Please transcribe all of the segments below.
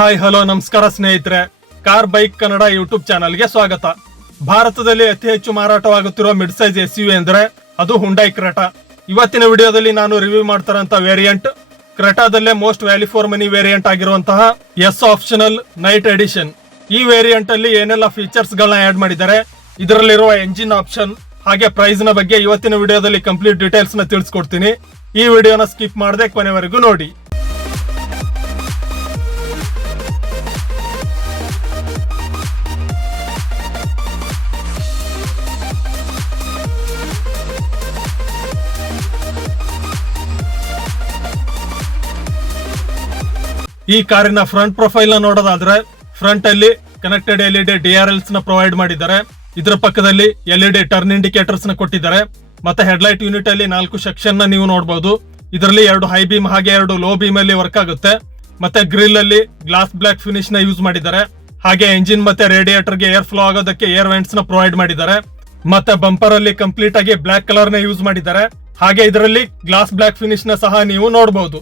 Hi hello ನಮಸ್ಕಾರ ಸ್ನೇಹಿತರೆ, car bike Kannada YouTube ಚಾನಲ್ಗೆ ಸ್ವಾಗತ. ಭಾರತದಲ್ಲಿ ಅತಿ ಹೆಚ್ಚು ಮಾರಾಟವಾಗುತ್ತಿರುವ ಮಿಡ್ ಸೈಜ್ SUV ಎಂದರೆ ಅದು ಹುಂಡೈ ಕ್ರೆಟಾ. ಇವತ್ತಿನ ವಿಡಿಯೋದಲ್ಲಿ ನಾನು ರಿವ್ಯೂ ಮಾಡ್ತಾರಂತ ವೇರಿಯಂಟ್ ಕ್ರೆಟಾದಲ್ಲೇ most value for money variant ಆಗಿರುವಂತಹ ಎಸ್ ಆಪ್ಷನಲ್ ನೈಟ್ ಎಡಿಷನ್. ಈ ವೇರಿಯಂಟ್ ಅಲ್ಲಿ ಏನೆಲ್ಲ ಫೀಚರ್ಸ್ ಗಳನ್ನ ಆಡ್ ಮಾಡಿದ್ದಾರೆ, ಇದರಲ್ಲಿರುವ ಎಂಜಿನ್ ಆಪ್ಷನ್ ಹಾಗೆ ಪ್ರೈಸ್ ನ ಬಗ್ಗೆ ಇವತ್ತಿನ ವಿಡಿಯೋದಲ್ಲಿ ಕಂಪ್ಲೀಟ್ ಡೀಟೇಲ್ಸ್ ನ ತಿಳಿಸ್ಕೊಡ್ತೀನಿ. ಈ ವಿಡಿಯೋನ ಸ್ಕಿಪ್ ಮಾಡದೆ ಕೊನೆವರೆಗೂ ನೋಡಿ. ಈ ಕಾರಿನ ಫ್ರಂಟ್ ಪ್ರೊಫೈಲ್ ನ ನೋಡೋದಾದ್ರೆ ಫ್ರಂಟ್ ಅಲ್ಲಿ ಕನೆಕ್ಟೆಡ್ LED DRLs ನ ಪ್ರೊವೈಡ್ ಮಾಡಿದ್ದಾರೆ. ಇದರ ಪಕ್ಕದಲ್ಲಿ LED ಟರ್ನ್ ಇಂಡಿಕೇಟರ್ಸ್ ನ ಕೊಟ್ಟಿದ್ದಾರೆ. ಮತ್ತೆ ಹೆಡ್ಲೈಟ್ ಯೂನಿಟ್ ಅಲ್ಲಿ 4 ಸೆಕ್ಷನ್ ನ ನೀವು ನೋಡಬಹುದು. ಇದರಲ್ಲಿ 2 ಹೈ ಬೀಮ್ ಹಾಗೆ 2 ಲೋ ಬೀಮ್ ಅಲ್ಲಿ ವರ್ಕ್ ಆಗುತ್ತೆ. ಮತ್ತೆ ಗ್ರಿಲ್ ಅಲ್ಲಿ ಗ್ಲಾಸ್ ಬ್ಲಾಕ್ ಫಿನಿಶ್ ನ ಯೂಸ್ ಮಾಡಿದ್ದಾರೆ. ಹಾಗೆ ಎಂಜಿನ್ ಮತ್ತೆ ರೇಡಿಯೇಟರ್ ಗೆ ಏರ್ ಫ್ಲೋ ಆಗೋದಕ್ಕೆ ಏರ್ ವೆಂಟ್ಸ್ ನ ಪ್ರೊವೈಡ್ ಮಾಡಿದ್ದಾರೆ. ಮತ್ತೆ ಬಂಪರ್ ಅಲ್ಲಿ ಕಂಪ್ಲೀಟ್ ಆಗಿ ಬ್ಲಾಕ್ ಕಲರ್ ನ ಯೂಸ್ ಮಾಡಿದ್ದಾರೆ. ಹಾಗೆ ಇದರಲ್ಲಿ ಗ್ಲಾಸ್ ಬ್ಲಾಕ್ ಫಿನಿಶ್ ನ ಸಹ ನೀವು ನೋಡಬಹುದು.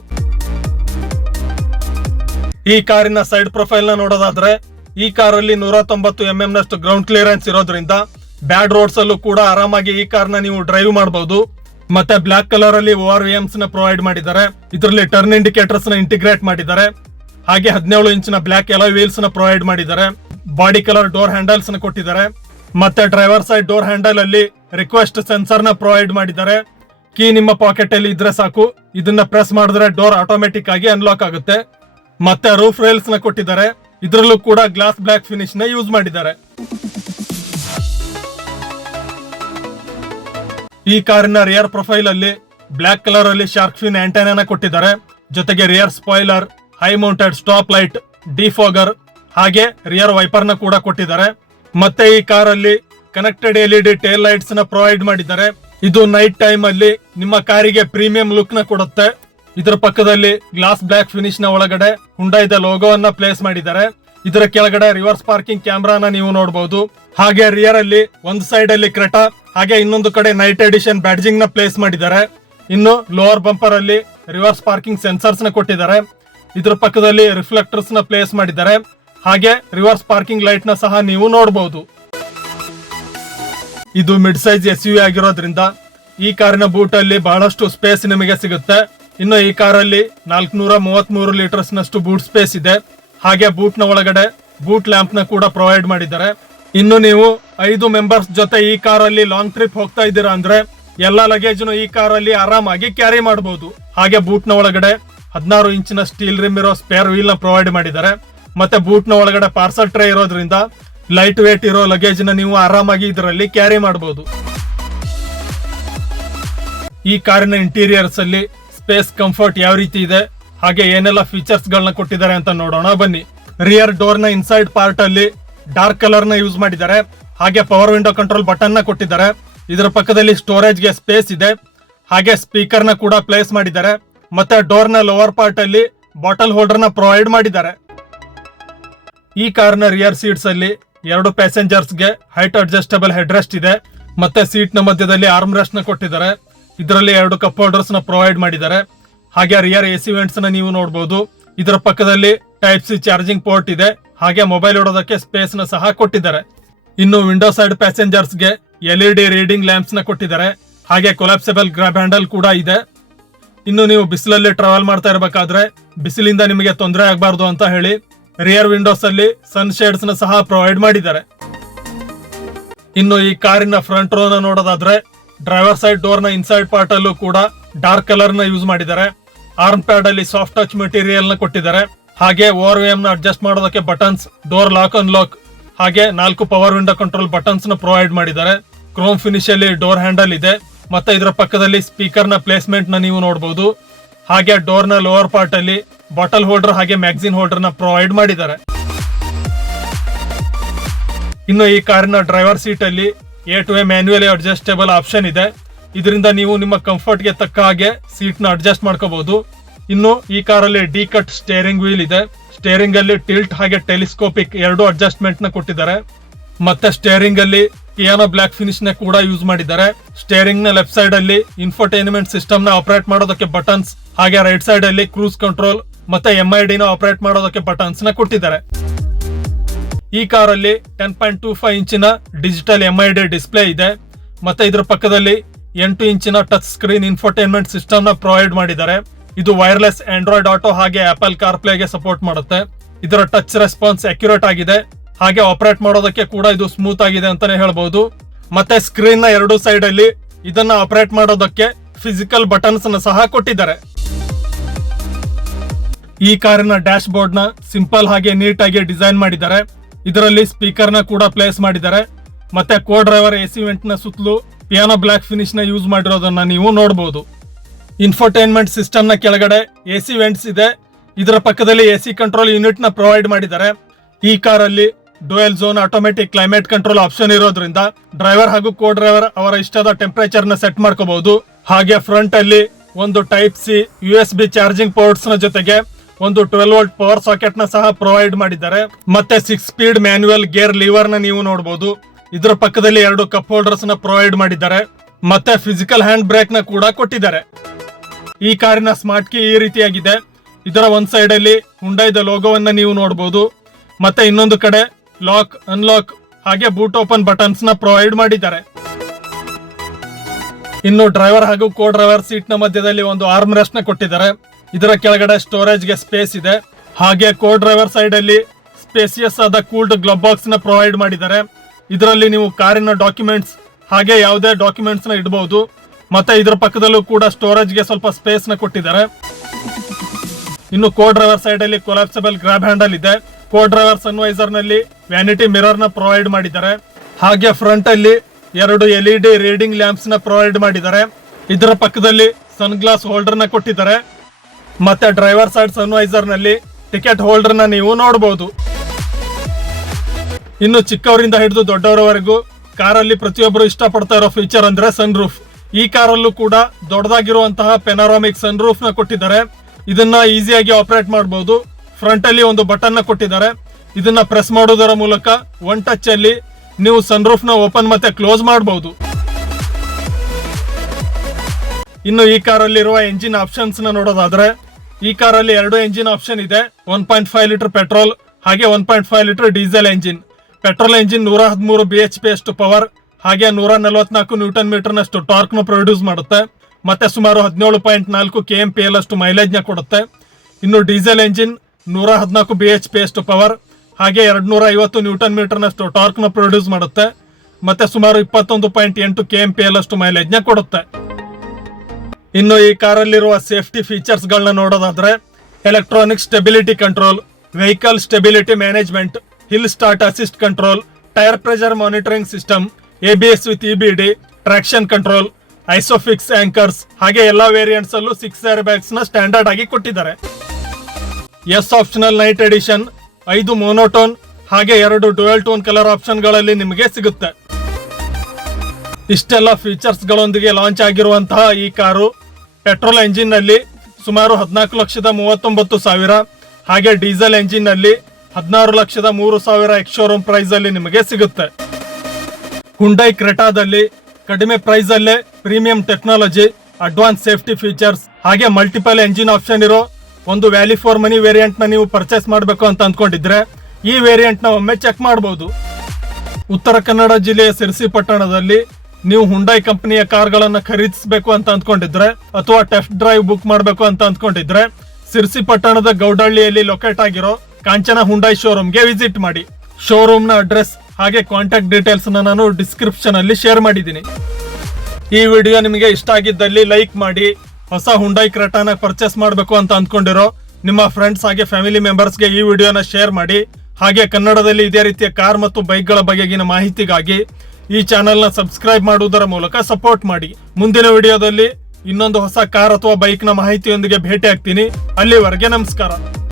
ಈ ಕಾರಿನ ಸೈಡ್ ಪ್ರೊಫೈಲ್ ನ ನೋಡೋದಾದ್ರೆ ಈ ಕಾರಲ್ಲಿ 190 mm ನಷ್ಟು ಗ್ರೌಂಡ್ ಕ್ಲಿಯರೆನ್ಸ್ ಇರೋದ್ರಿಂದ ಬ್ಯಾಡ್ ರೋಡ್ಸ್ ಅಲ್ಲೂ ಕೂಡ ಆರಾಮಾಗಿ ಈ ಕಾರ್ನ ನೀವು ಡ್ರೈವ್ ಮಾಡಬಹುದು. ಮತ್ತೆ ಬ್ಲಾಕ್ ಕಲರ್ ಅಲ್ಲಿ ORVMs ನ ಪ್ರೊವೈಡ್ ಮಾಡಿದ್ದಾರೆ. ಇದರಲ್ಲಿ ಟರ್ನ್ ಇಂಡಿಕೇಟರ್ಸ್ ನ ಇಂಟಿಗ್ರೇಟ್ ಮಾಡಿದ್ದಾರೆ. ಹಾಗೆ 17 ಇಂಚಿನ ಬ್ಲಾಕ್ ಅಲಾಯ್ ವೀಲ್ಸ್ ನ ಪ್ರೊವೈಡ್ ಮಾಡಿದ್ದಾರೆ. ಬಾಡಿ ಕಲರ್ ಡೋರ್ ಹ್ಯಾಂಡಲ್ಸ್ ನ ಕೊಟ್ಟಿದ್ದಾರೆ. ಮತ್ತೆ ಡ್ರೈವರ್ ಸೈಡ್ ಡೋರ್ ಹ್ಯಾಂಡಲ್ ಅಲ್ಲಿ ರಿಕ್ವೆಸ್ಟ್ ಸೆನ್ಸರ್ ನ ಪ್ರೊವೈಡ್ ಮಾಡಿದ್ದಾರೆ. ಕೀ ನಿಮ್ಮ ಪಾಕೆಟ್ ಅಲ್ಲಿ ಇದ್ರೆ ಸಾಕು, ಇದನ್ನ ಪ್ರೆಸ್ ಮಾಡಿದ್ರೆ ಡೋರ್ ಆಟೋಮೆಟಿಕ್ ಆಗಿ ಅನ್ಲಾಕ್ ಆಗುತ್ತೆ. ಮತ್ತೆ ರೂಫ್ ರೈಲ್ಸ್ ನ ಕೊಟ್ಟಿದ್ದಾರೆ. ಇದರಲ್ಲೂ ಕೂಡ ಗ್ಲಾಸ್ ಬ್ಲಾಕ್ ಫಿನಿಶ್ ನ ಯೂಸ್ ಮಾಡಿದ್ದಾರೆ. ಈ ಕಾರಿನ ರಿಯರ್ ಪ್ರೊಫೈಲ್ ಅಲ್ಲಿ ಬ್ಲಾಕ್ ಕಲರ್ ಅಲ್ಲಿ ಶಾರ್ಕ್ ಫಿನ್ ಆಂಟೆನಾ ನ ಕೊಟ್ಟಿದ್ದಾರೆ. ಜೊತೆಗೆ rear spoiler, high mounted stop light, defogger ಹಾಗೆ ರಿಯರ್ ವೈಪರ್ ನ ಕೂಡ ಕೊಟ್ಟಿದ್ದಾರೆ. ಮತ್ತೆ ಈ ಕಾರಲ್ಲಿ ಕನೆಕ್ಟೆಡ್ LED ಟೇಲ್ ಲೈಟ್ಸ್ ನ ಪ್ರೊವೈಡ್ ಮಾಡಿದ್ದಾರೆ. ಇದು ನೈಟ್ ಟೈಮ್ ಅಲ್ಲಿ ನಿಮ್ಮ ಕಾರಿಗೆ ಪ್ರೀಮಿಯಂ ಲುಕ್ ನ ಕೊಡುತ್ತೆ. ಇದರ ಪಕ್ಕದಲ್ಲಿ ಗ್ಲಾಸ್ ಬ್ಲಾಕ್ ಫಿನಿಶ್ ನ ಒಳಗಡೆ ಹುಂಡೈದ ಲೋಗೋವನ್ನ ಪ್ಲೇಸ್ ಮಾಡಿದ್ದಾರೆ. ಇದರ ಕೆಳಗಡೆ ರಿವರ್ಸ್ ಪಾರ್ಕಿಂಗ್ ಕ್ಯಾಮೆರಾನ ನೀವು ನೋಡಬಹುದು. ಹಾಗೆ ರಿಯರ್ ಅಲ್ಲಿ ಒಂದು ಸೈಡ್ ಅಲ್ಲಿ ಕ್ರೆಟಾ ಹಾಗೆ ಇನ್ನೊಂದು ಕಡೆ ನೈಟ್ ಎಡಿಷನ್ ಬ್ಯಾಡ್ಜಿಂಗ್ ನ ಪ್ಲೇಸ್ ಮಾಡಿದ್ದಾರೆ. ಇನ್ನು ಲೋವರ್ ಬಂಪರ್ ಅಲ್ಲಿ ರಿವರ್ಸ್ ಪಾರ್ಕಿಂಗ್ ಸೆನ್ಸರ್ಸ್ ನ ಕೊಟ್ಟಿದ್ದಾರೆ. ಇದರ ಪಕ್ಕದಲ್ಲಿ ರಿಫ್ಲೆಕ್ಟರ್ಸ್ ನ ಪ್ಲೇಸ್ ಮಾಡಿದ್ದಾರೆ. ಹಾಗೆ ರಿವರ್ಸ್ ಪಾರ್ಕಿಂಗ್ ಲೈಟ್ ನ ಸಹ ನೀವು ನೋಡಬಹುದು. ಇದು ಮಿಡ್ ಸೈಜ್ SUV ಆಗಿರೋದ್ರಿಂದ ಈ ಕಾರಿನ ಬೂಟ್ ಅಲ್ಲಿ ಬಹಳಷ್ಟು ಸ್ಪೇಸ್ ನಿಮಗೆ ಸಿಗುತ್ತೆ. ಇನ್ನು ಈ ಕಾರಲ್ಲಿ 433 ಲೀಟರ್ಸ್ ನಷ್ಟು ಬೂಟ್ ಸ್ಪೇಸ್ ಇದೆ. ಹಾಗೆ ಬೂಟ್ ನ ಒಳಗಡೆ ಬೂಟ್ ಲ್ಯಾಂಪ್ ನ ಕೂಡ ಪ್ರೊವೈಡ್ ಮಾಡಿದ್ದಾರೆ. ಇನ್ನು ನೀವು 5 ಮೆಂಬರ್ಸ್ ಜೊತೆ ಈ ಕಾರಲ್ಲಿ ಲಾಂಗ್ ಟ್ರಿಪ್ ಹೋಗ್ತಾ ಇದ್ದೀರಾ ಅಂದ್ರೆ ಎಲ್ಲಾ ಲಗೇಜ್ ಈ ಕಾರಲ್ಲಿ ಆರಾಮಾಗಿ ಕ್ಯಾರಿ ಮಾಡಬಹುದು. ಹಾಗೆ ಬೂಟ್ ನ ಒಳಗಡೆ 16 ಇಂಚಿನ ಸ್ಟೀಲ್ ರಿಮ್ ಇರೋ ಸ್ಪೇರ್ ವೀಲ್ ನ ಪ್ರೊವೈಡ್ ಮಾಡಿದ್ದಾರೆ. ಮತ್ತೆ ಬೂಟ್ ನ ಒಳಗಡೆ ಪಾರ್ಸಲ್ ಟ್ರೇ ಇರೋದ್ರಿಂದ ಲೈಟ್ ವೇಟ್ ಇರೋ ಲಗೇಜ್ ನ ನೀವು ಆರಾಮಾಗಿ ಇದರಲ್ಲಿ ಕ್ಯಾರಿ ಮಾಡಬಹುದು. ಈ ಕಾರಿನ ಇಂಟೀರಿಯರ್ಸ್ ಅಲ್ಲಿ ಸ್ಪೇಸ್ ಕಂಫರ್ಟ್ ಯಾವ ರೀತಿ ಇದೆ ಹಾಗೆ ಏನೆಲ್ಲ ಫೀಚರ್ಸ್ ಗಳನ್ನ ಕೊಟ್ಟಿದ್ದಾರೆ ಅಂತ ನೋಡೋಣ ಬನ್ನಿ. ರಿಯರ್ ಡೋರ್ ನ ಇನ್ಸೈಡ್ ಪಾರ್ಟ್ ಅಲ್ಲಿ ಡಾರ್ಕ್ ಕಲರ್ ನ ಯೂಸ್ ಮಾಡಿದ್ದಾರೆ. ಹಾಗೆ ಪವರ್ ವಿಂಡೋ ಕಂಟ್ರೋಲ್ ಬಟನ್ ನ ಕೊಟ್ಟಿದ್ದಾರೆ. ಇದರ ಪಕ್ಕದಲ್ಲಿ ಸ್ಟೋರೇಜ್ ಗೆ ಸ್ಪೇಸ್ ಇದೆ. ಹಾಗೆ ಸ್ಪೀಕರ್ ನ ಕೂಡ ಪ್ಲೇಸ್ ಮಾಡಿದ್ದಾರೆ. ಮತ್ತೆ ಡೋರ್ ನ ಲೋವರ್ ಪಾರ್ಟ್ ಅಲ್ಲಿ ಬಾಟಲ್ ಹೋಲ್ಡರ್ ನ ಪ್ರೊವೈಡ್ ಮಾಡಿದ್ದಾರೆ. ಈ ಕಾರ್ನ ರಿಯರ್ ಸೀಟ್ಸ್ ಅಲ್ಲಿ 2 ಪ್ಯಾಸೆಂಜರ್ಸ್ ಗೆ ಹೈಟ್ ಅಡ್ಜಸ್ಟಬಲ್ ಹೆಡ್ ರೆಸ್ಟ್ ಇದೆ. ಮತ್ತೆ ಸೀಟ್ ನ ಮಧ್ಯದಲ್ಲಿ ಆರ್ಮ್ ರೆಸ್ಟ್ ನ ಕೊಟ್ಟಿದ್ದಾರೆ. ಇದರಲ್ಲಿ 2 ಕಪ್ ಹೋಲ್ಡರ್ಸ್ ನ ಪ್ರೊವೈಡ್ ಮಾಡಿದ್ದಾರೆ. ಹಾಗೆ ರಿಯರ್ AC ವೆಂಟ್ಸ್ ನ ನೀವು ನೋಡಬಹುದು. ಇದರ ಪಕ್ಕದಲ್ಲಿ Type-C ಚಾರ್ಜಿಂಗ್ ಪೋರ್ಟ್ ಇದೆ. ಹಾಗೆ ಮೊಬೈಲ್ ಇಡೋದಕ್ಕೆ ಸ್ಪೇಸ್ ನ ಸಹ ಕೊಟ್ಟಿದ್ದಾರೆ. ಇನ್ನು ವಿಂಡೋ ಸೈಡ್ ಪ್ಯಾಸೆಂಜರ್ಸ್ ಗೆ LED ರೀಡಿಂಗ್ ಲ್ಯಾಂಪ್ಸ್ ನ ಕೊಟ್ಟಿದ್ದಾರೆ. ಹಾಗೆ ಕೊಲಾಪ್ಸಬಲ್ ಗ್ರಾಬ್ ಹ್ಯಾಂಡಲ್ ಕೂಡ ಇದೆ. ಇನ್ನು ನೀವು ಬಿಸಿಲಲ್ಲಿ ಟ್ರಾವೆಲ್ ಮಾಡ್ತಾ ಇರಬೇಕಾದ್ರೆ ಬಿಸಿಲಿಂದ ನಿಮಗೆ ತೊಂದರೆ ಆಗಬಾರ್ದು ಅಂತ ಹೇಳಿ ರಿಯರ್ ವಿಂಡೋಸ್ ಅಲ್ಲಿ ಸನ್ ಶೇಡ್ಸ್ ನ ಸಹ ಪ್ರೊವೈಡ್ ಮಾಡಿದ್ದಾರೆ. ಇನ್ನು ಈ ಕಾರಿನ ಫ್ರಂಟ್ ರೋ ನ ನೋಡೋದಾದ್ರೆ ಡ್ರೈವರ್ ಸೈಡ್ ಡೋರ್ ನ ಇನ್ಸೈಡ್ ಪಾರ್ಟ್ ಅಲ್ಲೂ ಕೂಡ ಡಾರ್ಕ್ ಕಲರ್ ನ ಯೂಸ್ ಮಾಡಿದ್ದಾರೆ. ಆರ್ಮ್ ಪ್ಯಾಡ್ ಅಲ್ಲಿ ಸಾಫ್ಟ್ ಟಚ್ ಮೆಟೀರಿಯಲ್ ನ ಕೊಟ್ಟಿದ್ದಾರೆ. ಹಾಗೆ ORVM ನ ಅಡ್ಜಸ್ಟ್ ಮಾಡೋದಕ್ಕೆ ಬಟನ್ಸ್, ಡೋರ್ ಲಾಕ್ ಅನ್ಲಾಕ್ ಹಾಗೆ 4 ಪವರ್ ವಿಂಡೋ ಕಂಟ್ರೋಲ್ ಬಟನ್ಸ್ ನ ಪ್ರೊವೈಡ್ ಮಾಡಿದ್ದಾರೆ. ಕ್ರೋಮ್ ಫಿನಿಶ್ ಅಲ್ಲಿ ಡೋರ್ ಹ್ಯಾಂಡಲ್ ಇದೆ. ಮತ್ತೆ ಇದರ ಪಕ್ಕದಲ್ಲಿ ಸ್ಪೀಕರ್ ನ ಪ್ಲೇಸ್ಮೆಂಟ್ ನ ನೀವು ನೋಡಬಹುದು. ಹಾಗೆ ಡೋರ್ ನ ಲೋವರ್ ಪಾರ್ಟ್ ಅಲ್ಲಿ ಬಾಟಲ್ ಹೋಲ್ಡರ್ ಹಾಗೆ ಮ್ಯಾಗಝಿನ್ ಹೋಲ್ಡರ್ ನ ಪ್ರೊವೈಡ್ ಮಾಡಿದ್ದಾರೆ. ಇನ್ನು ಈ ಕಾರಿನ ಡ್ರೈವರ್ ಸೀಟ್ ಅಲ್ಲಿ A to A manually adjustable option ಇದೆ. ಇದರಿಂದ ನೀವು ನಿಮ್ಮ ಕಂಫರ್ಟ್ ಗೆ ತಕ್ಕ ಹಾಗೆ ಸೀಟ್ ನ ಅಡ್ಜಸ್ಟ್ ಮಾಡ್ಕೋಬಹುದು. ಇನ್ನು ಈ ಕಾರಲ್ಲಿ ಡಿ ಕಟ್ ಸ್ಟೇರಿಂಗ್ ವೀಲ್ ಇದೆ. ಸ್ಟೇರಿಂಗ್ ಅಲ್ಲಿ ಟಿಲ್ಟ್ ಹಾಗೆ ಟೆಲಿಸ್ಕೋಪಿಕ್ 2 ಅಡ್ಜಸ್ಟ್ಮೆಂಟ್ ನ ಕೊಟ್ಟಿದ್ದಾರೆ. ಮತ್ತೆ ಸ್ಟೇರಿಂಗ್ ಅಲ್ಲಿ ಪಿಯಾನೋ ಬ್ಲಾಕ್ ಫಿನಿಶ್ ನ ಕೂಡ ಯೂಸ್ ಮಾಡಿದ್ದಾರೆ. ಸ್ಟೇರಿಂಗ್ ನ ಲೆಫ್ಟ್ ಸೈಡ್ ಅಲ್ಲಿ ಇನ್ಫೋಟೈನ್ಮೆಂಟ್ ಸಿಸ್ಟಮ್ ನ ಆಪರೇಟ್ ಮಾಡೋದಕ್ಕೆ ಬಟನ್ಸ್ ಹಾಗೆ ರೈಟ್ ಸೈಡ್ ಅಲ್ಲಿ ಕ್ರೂಸ್ ಕಂಟ್ರೋಲ್ ಮತ್ತೆ MID ನ ಆಪರೇಟ್ ಮಾಡೋದಕ್ಕೆ ಬಟನ್ಸ್ ನ ಕೊಟ್ಟಿದ್ದಾರೆ. ಈ ಕಾರಲ್ಲಿ 10.25 ಇಂಚಿನ ಡಿಜಿಟಲ್ MID ಡಿಸ್ಪ್ಲೇ ಇದೆ. ಮತ್ತೆ ಇದರ ಪಕ್ಕದಲ್ಲಿ 8 ಇಂಚಿನ ಟಚ್ ಸ್ಕ್ರೀನ್ ಇನ್ಫೋಟೈನ್ಮೆಂಟ್ ಸಿಸ್ಟಮ್ ನ ಪ್ರೊವೈಡ್ ಮಾಡಿದ್ದಾರೆ. ಇದು ವೈರ್ಲೆಸ್ ಆಂಡ್ರಾಯ್ಡ್ ಆಟೋ ಹಾಗೆ ಆಪಲ್ ಕಾರ್ಪ್ಲೇಗೆ ಸಪೋರ್ಟ್ ಮಾಡುತ್ತೆ. ಇದರ ಟಚ್ ರೆಸ್ಪಾನ್ಸ್ ಅಕ್ಯುರೇಟ್ ಆಗಿದೆ, ಹಾಗೆ ಆಪರೇಟ್ ಮಾಡೋದಕ್ಕೆ ಕೂಡ ಇದು ಸ್ಮೂತ್ ಆಗಿದೆ ಅಂತಾನೆ ಹೇಳ್ಬಹುದು. ಮತ್ತೆ ಸ್ಕ್ರೀನ್ ನ ಎರಡು ಸೈಡ್ ಅಲ್ಲಿ ಇದನ್ನ ಆಪರೇಟ್ ಮಾಡೋದಕ್ಕೆ ಫಿಸಿಕಲ್ ಬಟನ್ಸ್ ನ ಸಹ ಕೊಟ್ಟಿದ್ದಾರೆ. ಈ ಕಾರಿನ ಡ್ಯಾಶ್ ಬೋರ್ಡ್ ನ ಸಿಂಪಲ್ ಹಾಗೆ ನೀಟ್ ಆಗಿ ಡಿಸೈನ್ ಮಾಡಿದ್ದಾರೆ. ಇದರಲ್ಲಿ ಸ್ಪೀಕರ್ ನ ಕೂಡ ಪ್ಲೇಸ್ ಮಾಡಿದ್ದಾರೆ. ಮತ್ತೆ ಕೋ ಡ್ರೈವರ್ AC ವೆಂಟ್ ನ ಸುತ್ತಲೂ ಪಿಯಾನೋ ಬ್ಲಾಕ್ ಫಿನಿಶ್ ನ ಯೂಸ್ ಮಾಡಿರೋದನ್ನ ನೀವು ನೋಡಬಹುದು. ಇನ್ಫೋಟೈನ್ಮೆಂಟ್ ಸಿಸ್ಟಮ್ ನ ಕೆಳಗಡೆ AC ವೆಂಟ್ಸ್ ಇದೆ. ಇದರ ಪಕ್ಕದಲ್ಲಿ AC ಕಂಟ್ರೋಲ್ ಯೂನಿಟ್ ನ ಪ್ರೊವೈಡ್ ಮಾಡಿದ್ದಾರೆ. ಈ ಕಾರಲ್ಲಿ dual zone automatic climate control option ಇರೋದ್ರಿಂದ ಡ್ರೈವರ್ ಹಾಗೂ ಕೋ ಡ್ರೈವರ್ ಅವರ ಇಷ್ಟದ ಟೆಂಪರೇಚರ್ ನ ಸೆಟ್ ಮಾಡ್ಕೋಬಹುದು. ಹಾಗೆ ಫ್ರಂಟ್ ಅಲ್ಲಿ ಒಂದು type C USB charging ports ನ ಜೊತೆಗೆ ಒಂದು 12 ವೋಲ್ಟ್ ಪವರ್ ಸಾಕೆಟ್ ನ ಸಹ ಪ್ರೊವೈಡ್ ಮಾಡಿದ್ದಾರೆ. ಮತ್ತೆ 6 ಸ್ಪೀಡ್ ಮ್ಯಾನ್ಯುಯಲ್ ಗೇರ್ ಲಿವರ್ ನ ನೀವು ನೋಡಬಹುದು. ಇದರ ಪಕ್ಕದಲ್ಲಿ 2 ಕಪ್ ಹೋಲ್ಡರ್ಸ್ ನ ಪ್ರೊವೈಡ್ ಮಾಡಿದ್ದಾರೆ. ಮತ್ತೆ ಫಿಸಿಕಲ್ ಹ್ಯಾಂಡ್ ಬ್ರೇಕ್ ನ ಕೂಡ ಕೊಟ್ಟಿದ್ದಾರೆ. ಈ ಕಾರಿನ ಸ್ಮಾರ್ಟ್ ಕೀ ಈ ರೀತಿಯಾಗಿದೆ. ಇದರ ಒಂದ್ ಸೈಡ್ ಅಲ್ಲಿ ಹುಂಡೈದ ಲೋಗೋವನ್ನ ನೀವು ನೋಡಬಹುದು. ಮತ್ತೆ ಇನ್ನೊಂದು ಕಡೆ ಲಾಕ್, ಅನ್ಲಾಕ್ ಹಾಗೆ ಬೂಟ್ ಓಪನ್ ಬಟನ್ಸ್ ನ ಪ್ರೊವೈಡ್ ಮಾಡಿದ್ದಾರೆ. ಇನ್ನು ಡ್ರೈವರ್ ಹಾಗೂ ಕೋ ಡ್ರೈವರ್ ಸೀಟ್ ನ ಮಧ್ಯದಲ್ಲಿ ಒಂದು ಆರ್ಮ್ ರೆಸ್ಟ್ ನ ಕೊಟ್ಟಿದ್ದಾರೆ. ಇದರ ಕೆಳಗಡೆ ಸ್ಟೋರೇಜ್ ಗೆ ಸ್ಪೇಸ್ ಇದೆ. ಹಾಗೆ ಕೋ ಡ್ರೈವರ್ ಸೈಡ್ ಅಲ್ಲಿ ಸ್ಪೇಸಿಯಸ್ ಆದ ಕೂಲ್ಡ್ ಗ್ಲಬ್ ಬಾಕ್ಸ್ ನ ಪ್ರೊವೈಡ್ ಮಾಡಿದ್ದಾರೆ. ಇದರಲ್ಲಿ ನೀವು ಕಾರಿನ ಡಾಕ್ಯುಮೆಂಟ್ಸ್ ಹಾಗೆ ಯಾವುದೇ ಡಾಕ್ಯುಮೆಂಟ್ಸ್ ನ ಇಡಬಹುದು. ಮತ್ತೆ ಇದರ ಪಕ್ಕದಲ್ಲೂ ಕೂಡ ಸ್ಟೋರೇಜ್ ಗೆ ಸ್ವಲ್ಪ ಸ್ಪೇಸ್ ನ ಕೊಟ್ಟಿದ್ದಾರೆ. ಇನ್ನು ಕೋ ಡ್ರೈವರ್ ಸೈಡ್ ಅಲ್ಲಿ ಕೊಲಾಪ್ಸಬಲ್ ಗ್ರಾಬ್ ಹ್ಯಾಂಡಲ್ ಇದೆ. ಕೋ ಡ್ರೈವರ್ ಸನ್ವೈಸರ್ ನಲ್ಲಿ ವ್ಯಾನಿಟಿ ಮಿರರ್ ನ ಪ್ರೊವೈಡ್ ಮಾಡಿದ್ದಾರೆ. ಹಾಗೆ ಫ್ರಂಟ್ ಅಲ್ಲಿ 2 LED ರೀಡಿಂಗ್ ಲ್ಯಾಂಪ್ಸ್ ನ ಪ್ರೊವೈಡ್ ಮಾಡಿದ್ದಾರೆ. ಇದರ ಪಕ್ಕದಲ್ಲಿ ಸನ್ ಗ್ಲಾಸ್ ಹೋಲ್ಡರ್ ನ ಕೊಟ್ಟಿದ್ದಾರೆ. ಮತ್ತೆ ಡ್ರೈವರ್ ಸೈಡ್ ಸನ್ವೈಸರ್ ನಲ್ಲಿ ಟಿಕೆಟ್ ಹೋಲ್ಡರ್ ನ ನೀವು ನೋಡಬಹುದು. ಇನ್ನು ಚಿಕ್ಕವರಿಂದ ಹಿಡಿದು ದೊಡ್ಡವರವರೆಗೂ ಕಾರಲ್ಲಿ ಪ್ರತಿಯೊಬ್ಬರು ಇಷ್ಟಪಡ್ತಾ ಇರೋ ಫೀಚರ್ ಅಂದ್ರೆ ಸನ್ ರೂಫ್. ಈ ಕಾರಲ್ಲೂ ಕೂಡ ದೊಡ್ಡದಾಗಿರುವಂತಹ ಪೆನಾರಾಮಿಕ್ ಸನ್ ರೂಫ್ ನ ಕೊಟ್ಟಿದ್ದಾರೆ. ಇದನ್ನ ಈಸಿಯಾಗಿ ಆಪರೇಟ್ ಮಾಡಬಹುದು. ಫ್ರಂಟ್ ಅಲ್ಲಿ ಒಂದು ಬಟನ್ ನ ಕೊಟ್ಟಿದ್ದಾರೆ. ಇದನ್ನ ಪ್ರೆಸ್ ಮಾಡೋದರ ಮೂಲಕ ಒನ್ ಟಚ್ ಅಲ್ಲಿ ನೀವು ಸನ್ ರೂಫ್ ನ ಓಪನ್ ಮತ್ತೆ ಕ್ಲೋಸ್ ಮಾಡಬಹುದು. ಇನ್ನು ಈ ಕಾರಲ್ಲಿರುವ ಎಂಜಿನ್ ಆಪ್ಷನ್ಸ್ ನ ನೋಡೋದಾದ್ರೆ, ಈ ಕಾರಲ್ಲಿ 2 ಎಂಜಿನ್ ಆಪ್ಷನ್ ಇದೆ. 1.5 ಲೀಟರ್ ಪೆಟ್ರೋಲ್ ಹಾಗೆ 1.5 litre diesel engine. Petrol engine 113 BHP ಅಷ್ಟು ಪವರ್ ಹಾಗೆ 144 ನ್ಯೂಟನ್ ಮೀಟರ್ ನಷ್ಟು ಟಾರ್ಕ್ ನ ಪ್ರೊಡ್ಯೂಸ್ ಮಾಡುತ್ತೆ. ಮತ್ತೆ ಸುಮಾರು 17.4 kmpl ಅಷ್ಟು ಮೈಲೇಜ್ ನ ಕೊಡುತ್ತೆ. ಇನ್ನು ಡೀಸೆಲ್ ಎಂಜಿನ್ 114 BHP ಅಷ್ಟು ಪವರ್ ಹಾಗೆ 250 ನ್ಯೂಟನ್ ಮೀಟರ್ ನಷ್ಟು ಟಾರ್ಕ್ ನ ಪ್ರೊಡ್ಯೂಸ್ ಮಾಡುತ್ತೆ. ಮತ್ತೆ ಸುಮಾರು 21.8 kmpl ಅಷ್ಟು ಮೈಲೇಜ್ ನ ಕೊಡುತ್ತೆ. ಇನ್ನು ಈ ಕಾರಲ್ಲಿರುವ ಸೇಫ್ಟಿ ಫೀಚರ್ಸ್ ಗಳನ್ನ ನೋಡೋದಾದ್ರೆ, electronic stability control, vehicle stability management, hill start assist control, tyre pressure monitoring system, ABS with EBD, traction control, Isofix anchors ಹಾಗೆ ಎಲ್ಲಾ ವೇರಿಯಂಟ್ಸ್ ಅಲ್ಲೂ 6 ಏರ್ ಬ್ಯಾಗ್ಸ್ ನ ಸ್ಟ್ಯಾಂಡರ್ಡ್ ಆಗಿ ಕೊಟ್ಟಿದ್ದಾರೆ. ಎಸ್ ಆಪ್ಷನಲ್ ನೈಟ್ ಎಡಿಷನ್ 5 ಮೋನೋಟೋನ್ ಹಾಗೆ 2 dual tone colour option ಗಳಲ್ಲಿ ನಿಮಗೆ ಸಿಗುತ್ತೆ. ಇಷ್ಟೆಲ್ಲ ಫೀಚರ್ಸ್ ಗಳೊಂದಿಗೆ ಲಾಂಚ್ ಆಗಿರುವಂತಹ ಈ ಕಾರು ಪೆಟ್ರೋಲ್ ಎಂಜಿನ್ ನಲ್ಲಿ ಸುಮಾರು 14,39,000 ಹಾಗೆ ಡೀಸೆಲ್ ಎಂಜಿನ್ ನಲ್ಲಿ 16,03,000 ಎಕ್ಸ್ ಶೋರೂಮ್ ಪ್ರೈಸ್ ಅಲ್ಲಿ ನಿಮಗೆ ಸಿಗುತ್ತೆ. ಹುಂಡೈ ಕ್ರೆಟಾದಲ್ಲಿ ಕಡಿಮೆ ಪ್ರೈಸ್ ಅಲ್ಲೇ premium technology, advance safety features ಹಾಗೆ ಮಲ್ಟಿಪಲ್ ಎಂಜಿನ್ ಆಪ್ಷನ್ ಇರೋ ಒಂದು ವ್ಯಾಲಿ ಫಾರ್ ಮನಿ ವೇರಿಯಂಟ್ ನ ನೀವು ಪರ್ಚೇಸ್ ಮಾಡಬೇಕು ಅಂತ ಅಂದ್ಕೊಂಡಿದ್ರೆ ಈ ವೇರಿಯಂಟ್ ನ ಒಮ್ಮೆ ಚೆಕ್ ಮಾಡಬಹುದು. ಉತ್ತರ ಕನ್ನಡ ಜಿಲ್ಲೆಯ ಸಿರ್ಸಿ ಪಟ್ಟಣದಲ್ಲಿ ನೀವು ಹುಂಡೈ ಕಂಪನಿಯ ಕಾರ್ಗಳನ್ನ ಖರೀದಿಸಬೇಕು ಅಂತ ಅಂದ್ಕೊಂಡಿದ್ರೆ ಅಥವಾ ಟೆಸ್ಟ್ ಡ್ರೈವ್ ಬುಕ್ ಮಾಡಬೇಕು ಅಂತ ಅಂದ್ಕೊಂಡಿದ್ರೆ ಸಿರ್ಸಿ ಪಟ್ಟಣದ ಗೌಡಹಳ್ಳಿಯಲ್ಲಿ ಲೊಕೇಟ್ ಆಗಿರೋ ಕಾಂಚನ ಹುಂಡೈ ಶೋರೂಮ್ಗೆ ವಿಸಿಟ್ ಮಾಡಿ. ಶೋರೂಮ್ ನ ಅಡ್ರೆಸ್ ಹಾಗೆ ಕಾಂಟ್ಯಾಕ್ಟ್ ಡೀಟೇಲ್ಸ್ ನಾನು ಡಿಸ್ಕ್ರಿಪ್ಷನ್ ಅಲ್ಲಿ ಶೇರ್ ಮಾಡಿದ್ದೀನಿ. ಈ ವಿಡಿಯೋ ನಿಮಗೆ ಇಷ್ಟ ಆಗಿದ್ದಲ್ಲಿ ಲೈಕ್ ಮಾಡಿ. ಹೊಸ ಹುಂಡೈ ಕ್ರೆಟಾನ ಪರ್ಚೇಸ್ ಮಾಡಬೇಕು ಅಂತ ಅಂದ್ಕೊಂಡಿರೋ ನಿಮ್ಮ ಫ್ರೆಂಡ್ಸ್ ಹಾಗೆ ಫ್ಯಾಮಿಲಿ ಮೆಂಬರ್ಸ್ಗೆ ಈ ವಿಡಿಯೋನ ಶೇರ್ ಮಾಡಿ. ಹಾಗೆ ಕನ್ನಡದಲ್ಲಿ ಇದೇ ರೀತಿಯ ಕಾರ್ ಮತ್ತು ಬೈಕ್ಗಳ ಬಗೆಗಿನ ಮಾಹಿತಿಗಾಗಿ ಈ ಚಾನೆಲ್ ನ ಸಬ್ಸ್ಕ್ರೈಬ್ ಮಾಡುವುದರ ಮೂಲಕ ಸಪೋರ್ಟ್ ಮಾಡಿ. ಮುಂದಿನ ವಿಡಿಯೋದಲ್ಲಿ ಇನ್ನೊಂದು ಹೊಸ ಕಾರ್ ಅಥವಾ ಬೈಕ್ ನ ಮಾಹಿತಿಯೊಂದಿಗೆ ಭೇಟಿ ಆಗ್ತೀನಿ. ಅಲ್ಲಿವರೆಗೆ ನಮಸ್ಕಾರ.